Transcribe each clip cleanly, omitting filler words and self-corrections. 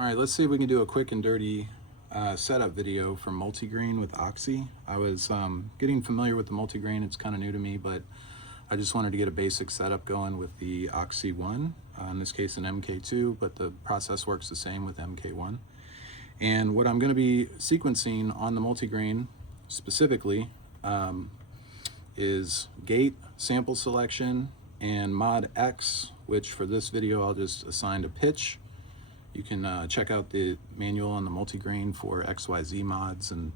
All right, let's see if we can do a quick and dirty setup video for multigrain with Oxi. I was getting familiar with the multigrain. It's kind of new to me, but I just wanted to get a basic setup going with the Oxi One, in this case an MK2, but the process works the same with MK1. And what I'm going to be sequencing on the multigrain specifically is gate, sample selection, and mod X, which for this video I'll just assign to pitch. You can check out the manual on the multigrain for XYZ mods, and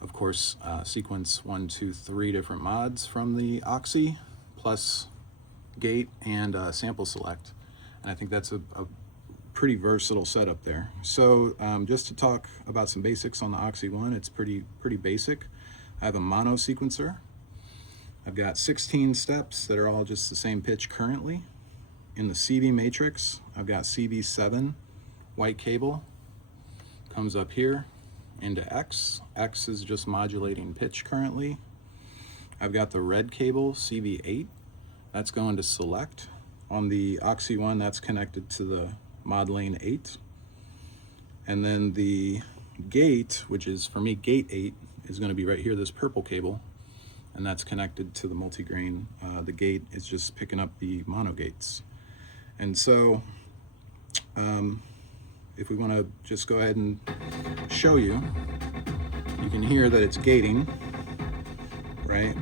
of course sequence 1, 2, 3 different mods from the Oxi, plus gate and sample select. And I think that's a pretty versatile setup there. So just to talk about some basics on the Oxi One, it's pretty basic. I have a mono sequencer. I've got 16 steps that are all just the same pitch currently. In the CV matrix, I've got CV7 white cable, comes up here into X. X is just modulating pitch currently. I've got the red cable, CV8, that's going to select. On the Oxi One, that's connected to the mod lane 8. And then the gate, which is for me gate 8, is going to be right here, this purple cable, and that's connected to the multigrain. The gate is just picking up the mono gates. And so if we want to just go ahead and show you, you can hear that it's gating, right?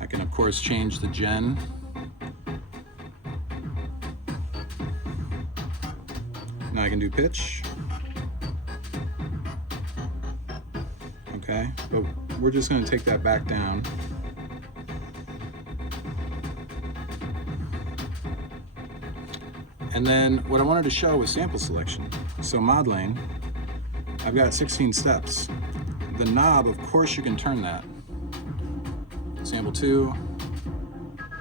I can of course change the gen. Now I can do pitch. Okay, but we're just going to take that back down. And then what I wanted to show was sample selection. So mod lane, I've got 16 steps. The knob, of course you can turn that. Sample 2,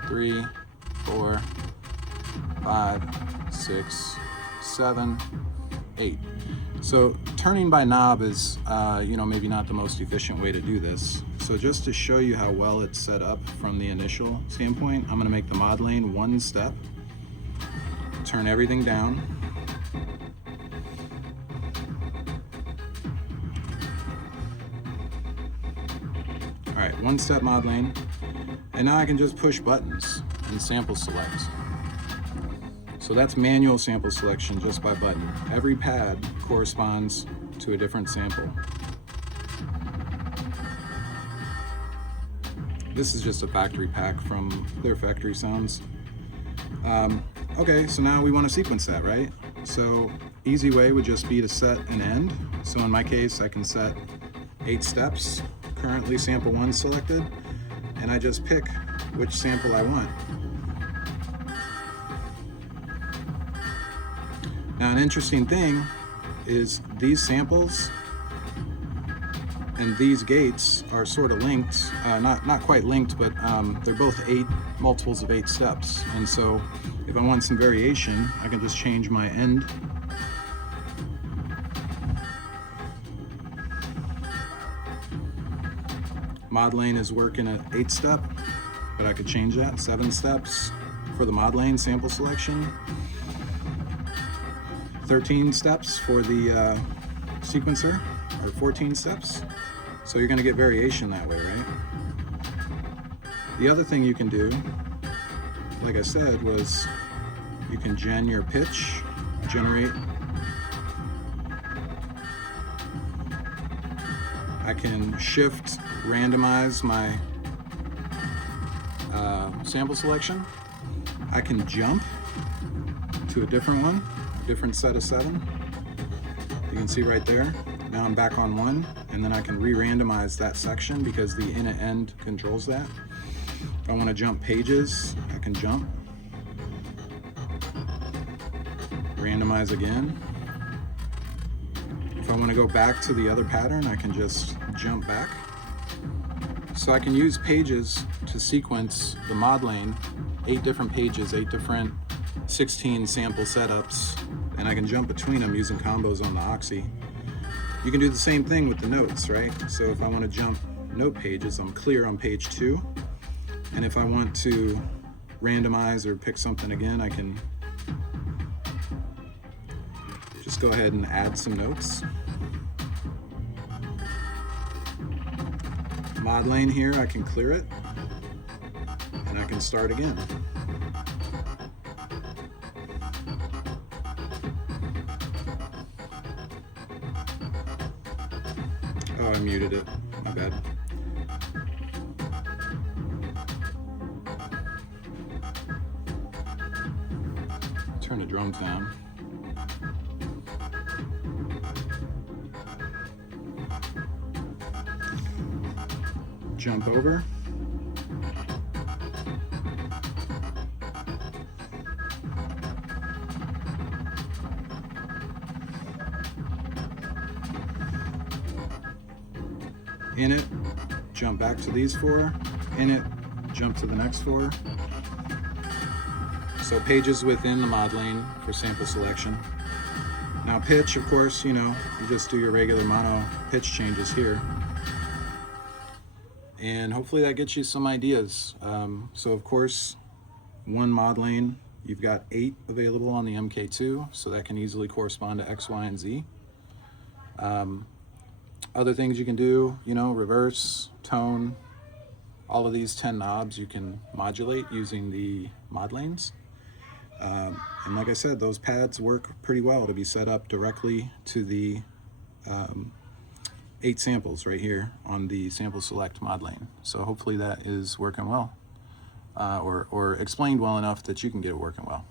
3, 4, 5, 6, 7, 8. So turning by knob is, maybe not the most efficient way to do this. So just to show you how well it's set up from the initial standpoint, I'm gonna make the mod lane one step, turn everything down. All right, one step mod lane. And now I can just push buttons and sample select. So that's manual sample selection just by button. Every pad corresponds to a different sample. This is just a factory pack from Clear Factory Sounds. Okay, so now we want to sequence that, right? So easy way would just be to set an end. So in my case, I can set 8 steps, currently sample 1 selected, and I just pick which sample I want. Now, an interesting thing is these samples and these gates are sort of linked, not quite linked, but they're both 8 multiples of 8 steps. And so if I want some variation, I can just change my end. Mod lane is working at 8 step, but I could change that, 7 steps for the mod lane sample selection. 13 steps for the sequencer, or 14 steps. So you're gonna get variation that way, right? The other thing you can do, like I said, was you can gen your pitch, generate. I can shift, randomize my sample selection. I can jump to a different one, a different set of 7. You can see right there. Now I'm back on 1, and then I can re-randomize that section because the in and end controls that. If I want to jump pages, I can jump. Randomize again. If I want to go back to the other pattern, I can just jump back. So I can use pages to sequence the mod lane, 8 different pages, 8 different 16 sample setups, and I can jump between them using combos on the Oxi. You can do the same thing with the notes, right? So if I want to jump note pages, I'm clear on page 2. And if I want to randomize or pick something again, I can just go ahead and add some notes. Mod lane here, I can clear it, and I can start again. Oh, I muted it, my bad. Turn the drums down. Jump over. In it, jump back to these four. In it, jump to the next four. So pages within the mod lane for sample selection. Now pitch, of course, you just do your regular mono pitch changes here. And hopefully that gets you some ideas. So of course, one mod lane, you've got 8 available on the MK2, so that can easily correspond to X, Y, and Z. Other things you can do, reverse, tone, all of these 10 knobs you can modulate using the mod lanes. And like I said, those pads work pretty well to be set up directly to the 8 samples right here on the sample select mod lane. So hopefully that is working well, or explained well enough that you can get it working well.